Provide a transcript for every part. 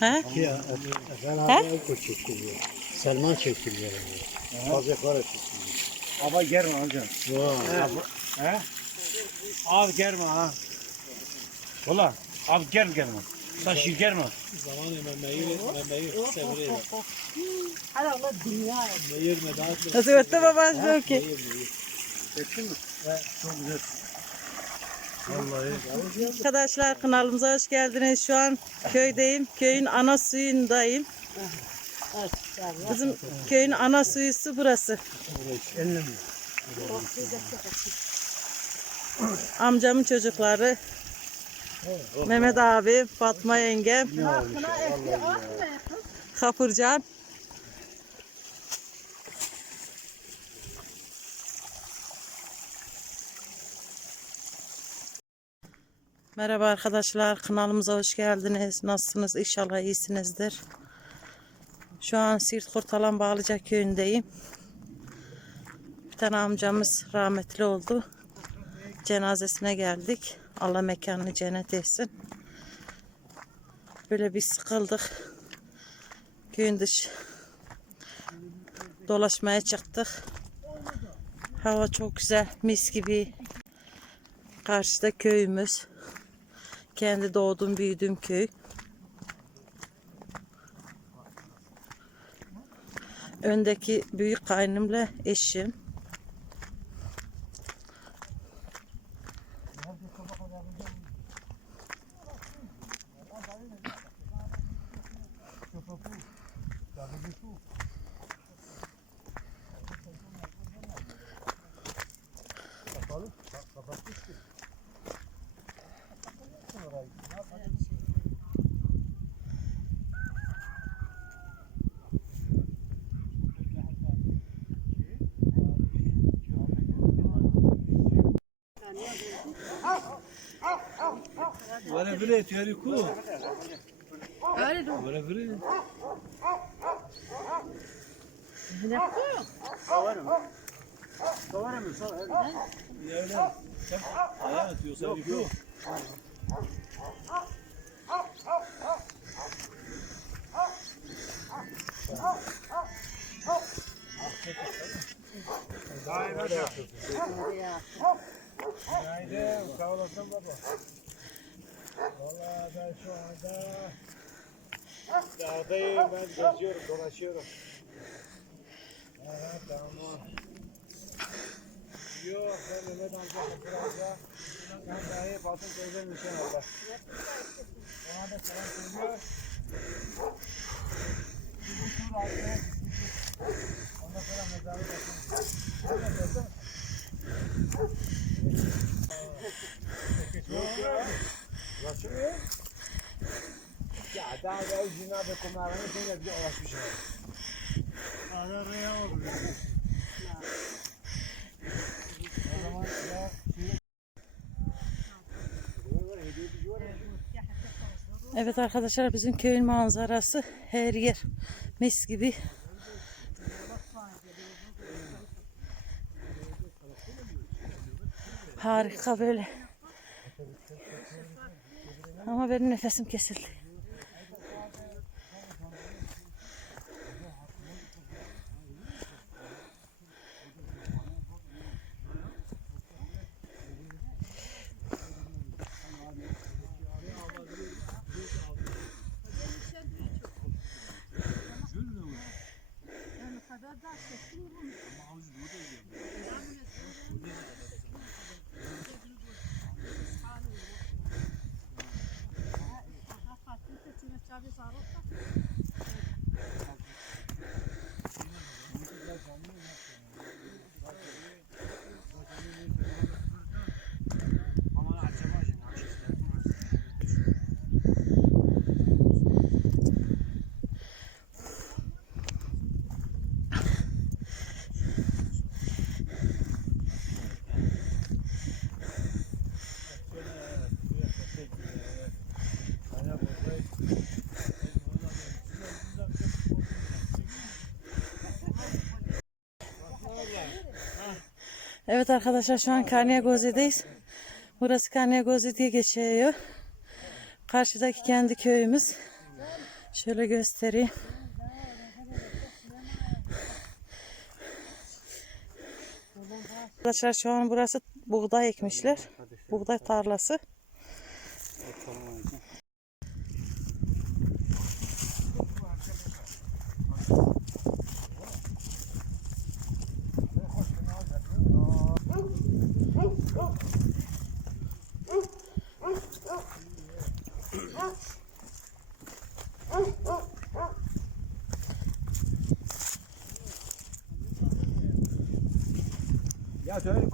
He? Ki abi o çekiliyor. Selman çekiliyor. Fazla para çekiliyor. Aba germe amca. Yo, He? Abi germe ha. Valla abi germe germe. Sen şir germe. Nasıl baba çok iyi. Ettin mi? He, çok güzel. Vallahi. Arkadaşlar kanalımıza hoş geldiniz. Şu an köydeyim. Köyün ana suyundayım. Bizim köyün ana suyusu burası. Amcamın çocukları. Mehmet abi, Fatma yengem. Kapırcan. Merhaba arkadaşlar, kanalımıza hoş geldiniz. Nasılsınız? İnşallah iyisinizdir. Şu an Siirt Kurtalan Bağlıca köyündeyim. Bir tane amcamız rahmetli oldu. Cenazesine geldik. Allah mekanını cennet etsin. Böyle bir sıkıldık. Köyün dış dolaşmaya çıktık. Hava çok güzel, mis gibi. Karşıda köyümüz. Kendi doğduğum, büyüdüğüm köy. Öndeki büyük kaynımla eşim. Vale bre tiyari ku. Vale bre. Ya öyle. Sen ayağa atıyorsan yok. Günaydın. Sağ olasın baba. Vallahi ben şu anda dağdayım. Ben geziyorum, dolaşıyorum. Evet, tamam. Yok, ben Mehmet amca, Hafır amca. Ben dahi Fatih teyzenin inşallah. Ona da selam söylüyor. Bir tur altına Ondan sonra mezarı bakın. Ulaşıyor. Ya Evet arkadaşlar bizim köyün manzarası her yer mis gibi. Harika böyle. Ama benim nefesim kesildi. Evet arkadaşlar şu an Karniyagozi'deyiz. Burası Karniyagozi diye geçiyor. Karşıdaki kendi köyümüz. Şöyle göstereyim. Arkadaşlar şu an burası buğday ekmişler. Buğday tarlası.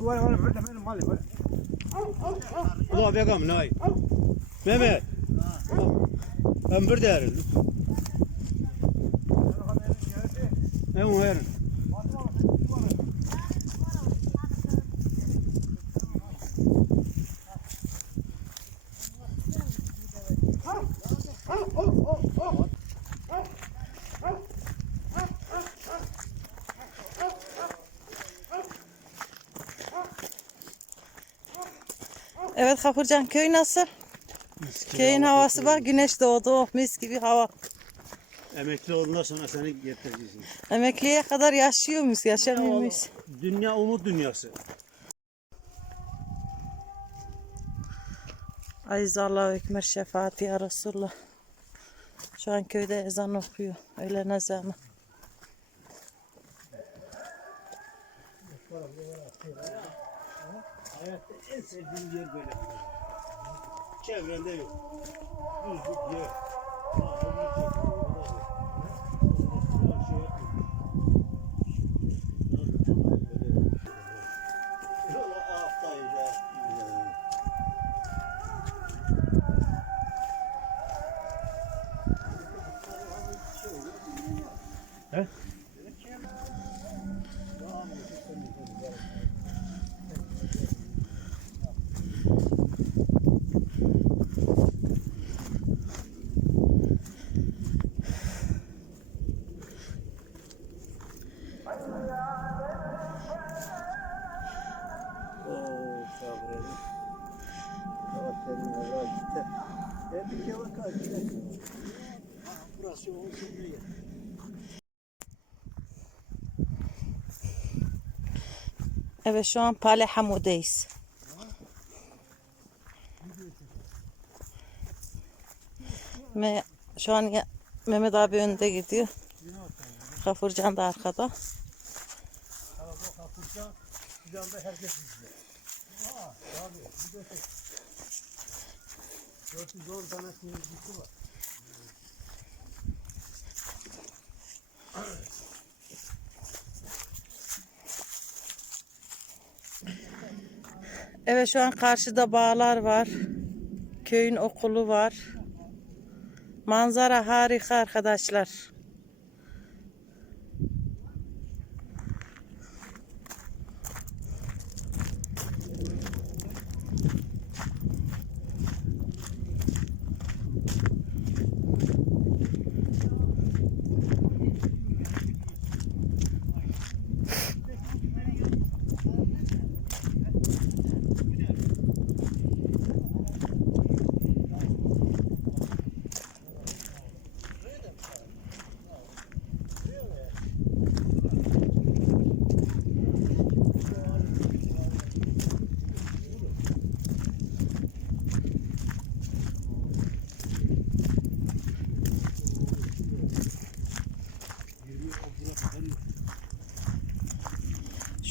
Ya söyle kuvara var böyle benim mali böyle. Ula begam nay. Mehmet. Ben bir derim. Ne Evet Kapırcan köy nasıl? Köyün havası var. Güneş doğdu. Oh, mis gibi hava. Emekli olduktan sonra seni getireceğiz. Emekliye kadar yaşıyor muyuz? Yaşamıyor muyuz? Dünya umut dünyası. Aziz Allahu Ekber şefaati ya Resulullah. Şu an köyde ezan okuyor. Öğlen ezanı. Hayatta en sevdiğim yer böyle. Çevrende yok. Düzlük yer. Oo Evet şu an Pale Hamu'dayız. Me şu an ya- Mehmet abi önde gidiyor. Gafurcan da arkada. Abi bir de 410 tane seyircisi var. Evet şu an karşıda bağlar var. Köyün okulu var. Manzara harika arkadaşlar.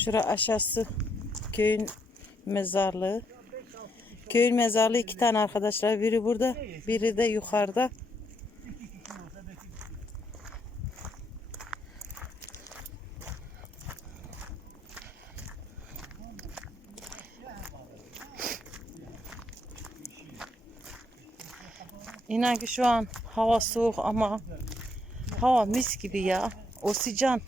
Şura aşağısı köyün mezarlığı. Köyün mezarlığı iki tane arkadaşlar. Biri burada, biri de yukarıda. İnan ki şu an hava soğuk ama hava mis gibi ya. Oksijen.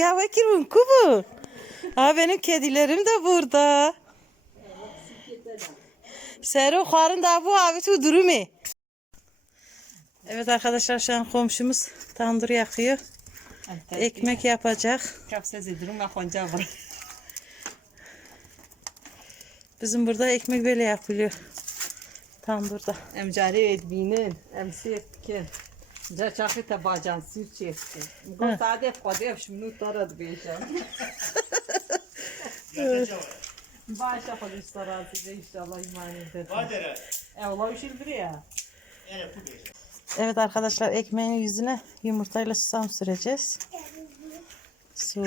Berya Bekir'in kubu. Ha benim kedilerim de burada. Sero karın da bu abi tu durumu. Evet arkadaşlar şu an komşumuz tandır yakıyor. Ekmek yapacak. Bizim burada ekmek böyle yapılıyor. Tandurda. Em carê wê bînin, em çêftin. Got sadê xwedê ev ji min û te re dibêjin. Başa xwe lîsta razî be inşallah imanê de. Ew wala wî şîr birî Evet arkadaşlar ekmeğin yüzüne yumurtayla susam süreceğiz. Su.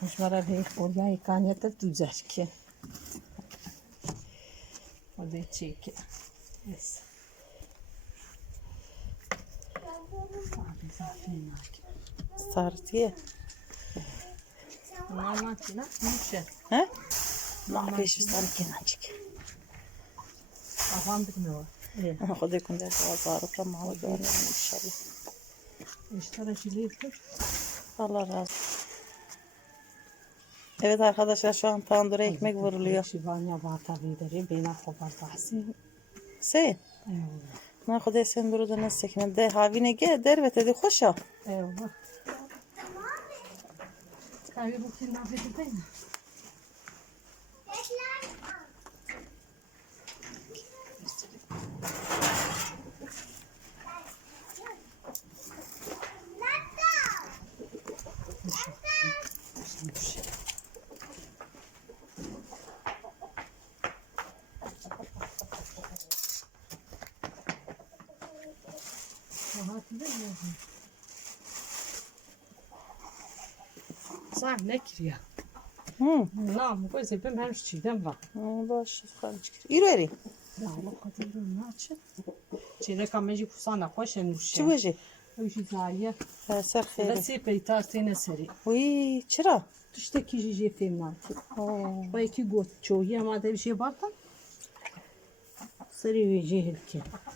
Huşmara hê xwediyê hêkaniyete tu zerkê. Xwedê çêke. Yes. Sarısı. Normatina müşe. He? Nakış bir tane kenacık. Avandık mı var? Evet. O da kunde sarıp da malı görmem inşallah. İşte reçili yaptık. Allah razı. Evet arkadaşlar şu an tandıra ekmek vuruluyor. Şivanya bata binderi bina kobar bahsi. Sen? Evet kadar sen burada nasıl çekme? De havine gel dervet edi hoşa. Eyvallah. Kahve bu kim nafeti değil mi? Değil mi? Sen ne kiriyor? Hı. Ne bu ben her şeyden var. Ha, Baş yukarı çıkıyor. Yürü eri. Ya Allah kadar ne açın? Çile kameci kusana hoşen Çi uşe. böce? Uyuşu zayiye. Ha ser Ve xeyri. sepe itasene seri. Uy çıra. Tuştaki jije femnati. Oo. O iki got çoğu ama da bir şey bardan. Seri ve cehilki. Ha.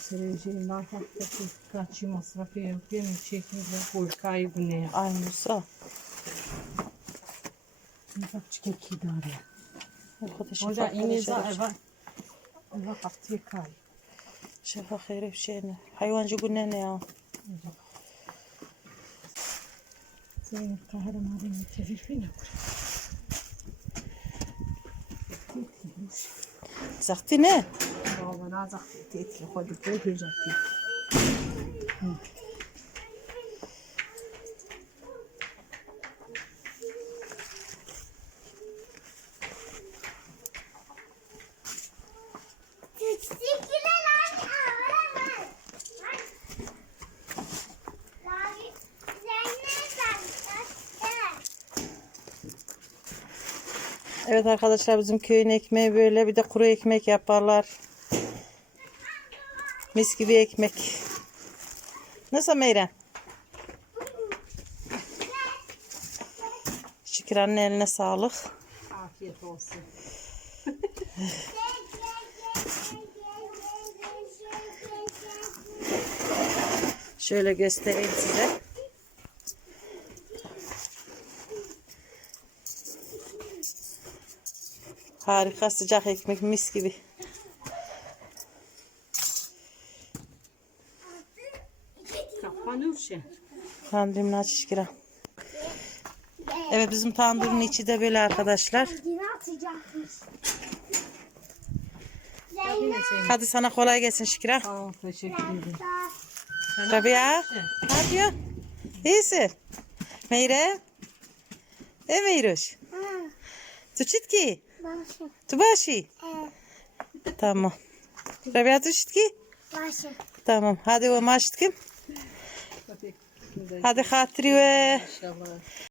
Seri ve cehil. Narfaktaki kaçı masrafı yapıyor. Çekimde boykayı bu ne? Ay Musa. Bak çikeki idare. Kadar Hoca şeref. eva. Eva haftaya kay. Şifa xeyri bir şey ne? Hayvancı günne ne ya? Senin kahramanın tevfik ne? Zakti ne? Nazak tetli hadi bu hecati. Evet arkadaşlar bizim köyün ekmeği böyle bir de kuru ekmek yaparlar. Mis gibi ekmek. Nasıl Meyren? Şükran'ın eline sağlık. Afiyet olsun. Şöyle göstereyim size. Harika sıcak ekmek mis gibi. Kapanır şey. Tandırımın aç şükran. Evet bizim tandırın içi de böyle arkadaşlar. Hadi sana kolay gelsin Şükran. Sağ ol, teşekkür ederim. Rabia. Ne yapıyor? İyisin. Meyre. E Meyruş. Tu çitki. Başı. Tu başı. Tamam. Rabia tu çitki. Başı. Tamam. Hadi o maştkim. Hadi hatırı ve.